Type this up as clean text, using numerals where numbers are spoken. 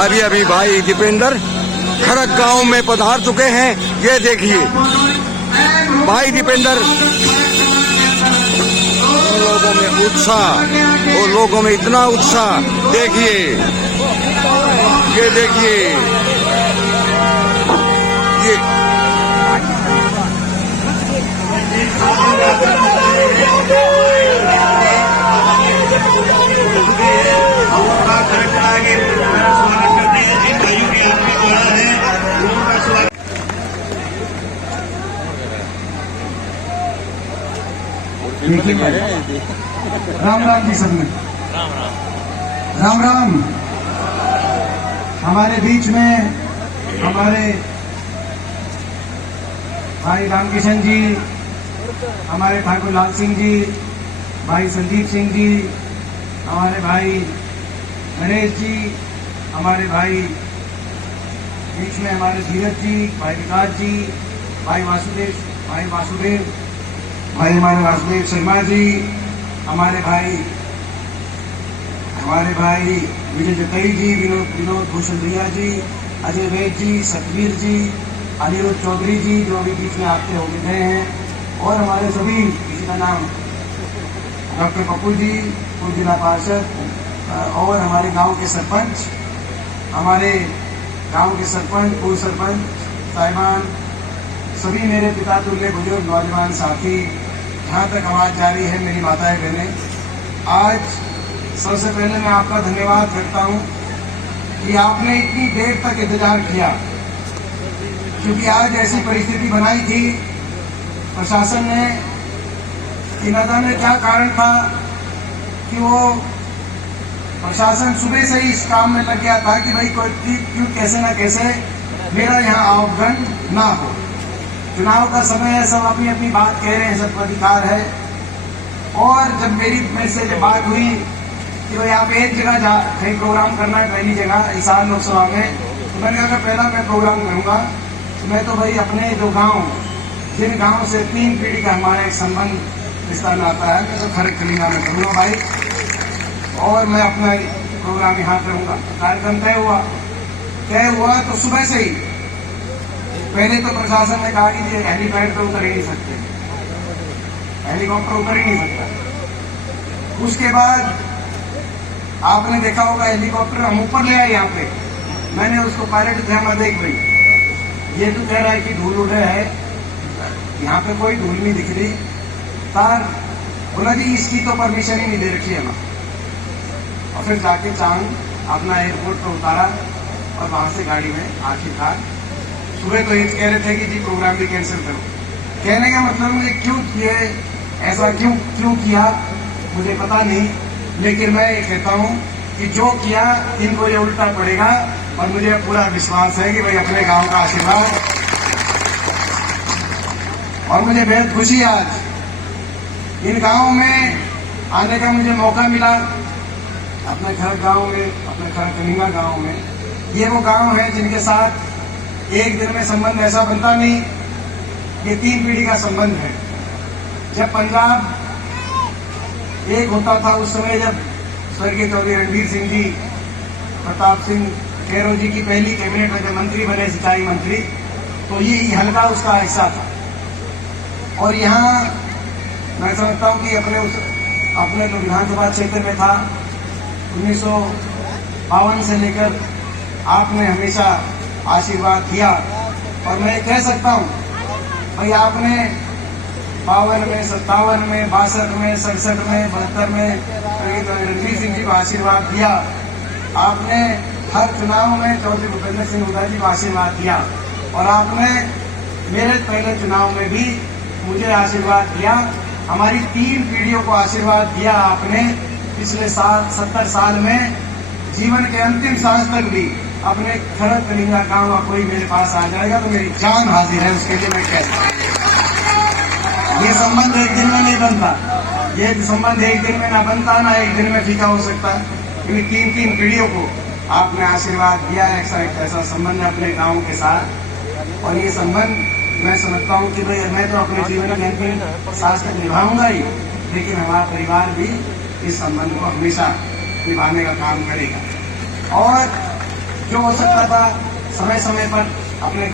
अभी अभी भाई दीपेंद्र खड़क गांव में पधार चुके हैं। ये देखिए भाई दीपेंद्र, लोगों में उत्साह, वो लोगों में इतना उत्साह, देखिए, ये देखिए, ये राम राम जी सबने, राम राम। हमारे बीच में हमारे भाई रामकिशन जी, हमारे ठाकुर लाल सिंह जी, भाई संदीप सिंह जी, हमारे भाई नरेश जी, हमारे भाई बीच में हमारे धीरज जी, भाई विकास जी, भाई वासुदेव, भाई हमारे वासुदेव शर्मा जी, हमारे भाई विजय जतई जी, विनोद भूषण रिया जी, अजय वैद जी, सतवीर जी, अनिरुद्ध चौधरी जी, जो अभी बीच में आपके हो गए हैं, और हमारे सभी, किसी का नाम डॉक्टर पप्पू जी, पूर्व जिला पार्षद, और हमारे गांव के सरपंच, पूर्व सरपंच साहिबान, सभी मेरे पिता तुल्य बुजुर्ग नौजवान साथी, जहाँ तक आवाज जारी है मेरी माताएं बहनें, आज सबसे पहले मैं आपका धन्यवाद करता हूँ कि आपने इतनी देर तक इंतजार किया, क्योंकि आज ऐसी परिस्थिति बनाई थी प्रशासन ने कि न जाने क्या कारण था कि वो प्रशासन सुबह से ही इस काम में लग गया था कि भाई कोई क्यों कैसे न कैसे मेरा यहाँ आवागमन ना हो। चुनाव का समय है, सब अपनी अपनी बात कह रहे हैं, सबका अधिकार है। और जब मेरे से जब बात हुई कि भाई आप एक जगह कहीं प्रोग्राम करना है, पहली जगह हिसार लोकसभा में, तो मैंने कहा पहला मैं प्रोग्राम करूंगा तो मैं तो भाई अपने जो गांव, जिन गांव से 3 पीढ़ी का हमारा एक संबंध रिश्ता नाता है, मैं तो खड़क कलिंगा में करूंगा भाई, और मैं अपना प्रोग्राम यहाँ करूंगा। कार्यक्रम तय हुआ तो सुबह से ही पहले तो प्रशासन ने कहा कि हेलीपैड पे उतर ही नहीं सकते, हेलीकॉप्टर उतर ही नहीं सकता। उसके बाद आपने देखा होगा हेलीकॉप्टर हम ऊपर ले आए यहाँ पे, मैंने उसको पायलट ध्यान देख भाई, ये तो कह रहा है कि धूल उड़े है, यहाँ पे कोई धूल नहीं दिख रही, तार बोला जी इसकी तो परमिशन ही नहीं दे रखी है ना। और फिर जाके चांद अपना एयरपोर्ट पर उतारा और वहां से गाड़ी में आखिरकार, सुबह तो ये कह रहे थे कि जी प्रोग्राम भी कैंसिल करो। कहने का मतलब मुझे क्यों किए, ऐसा क्यों किया मुझे पता नहीं, लेकिन मैं ये कहता हूँ कि जो किया इनको ये उल्टा पड़ेगा, और मुझे पूरा विश्वास है कि भाई अपने गांव का आशीर्वाद, और मुझे बेहद खुशी है आज इन गांव में आने का मुझे मौका मिला, अपने खड़क गांव में, अपने खड़क कलिंगा गांव में। ये वो गांव है जिनके साथ एक दिन में संबंध ऐसा बनता नहीं, ये 3 पीढ़ी का संबंध है। जब पंजाब एक होता था उस समय, जब स्वर्गीय चौधरी रणबीर सिंह जी, प्रताप सिंह खेरो जी की पहली कैबिनेट में जब मंत्री बने, सिंचाई मंत्री, तो ये हल्का उसका हिस्सा था। और यहाँ मैं समझता हूँ कि अपने जो विधानसभा क्षेत्र में था 1952 से लेकर आपने हमेशा आशीर्वाद दिया, और मैं कह सकता हूँ भाई आपने 52 में, 57 में, 62 में, 67 में, 72 में रणबीर सिंह जी को आशीर्वाद दिया, आपने हर चुनाव में चौधरी भूपेंद्र सिंह हुड्डा जी को आशीर्वाद दिया, और आपने मेरे पहले चुनाव में भी मुझे आशीर्वाद दिया, हमारी 3 पीढ़ियों को आशीर्वाद दिया आपने। पिछले 70 साल में जीवन के अंतिम सांस तक भी अपने खड़क कलिंगा गांव का कोई मेरे पास आ जाएगा तो मेरी जान हाजिर है, उसके लिए मैं कहता हूँ। ये संबंध एक दिन में नहीं बनता, ये संबंध एक दिन में ना बनता, ना एक दिन में फीका हो सकता, क्योंकि 3 पीढ़ियों को आपने आशीर्वाद दिया है, ऐसा संबंध है अपने गांव के साथ। और ये संबंध मैं समझता हूँ कि भाई मैं तो अपने जीवन के अंतिम सांस तक निभाऊंगा ही, लेकिन हमारा परिवार भी इस संबंध को हमेशा निभाने का काम करेगा। और जो हो सकता था समय समय पर अपने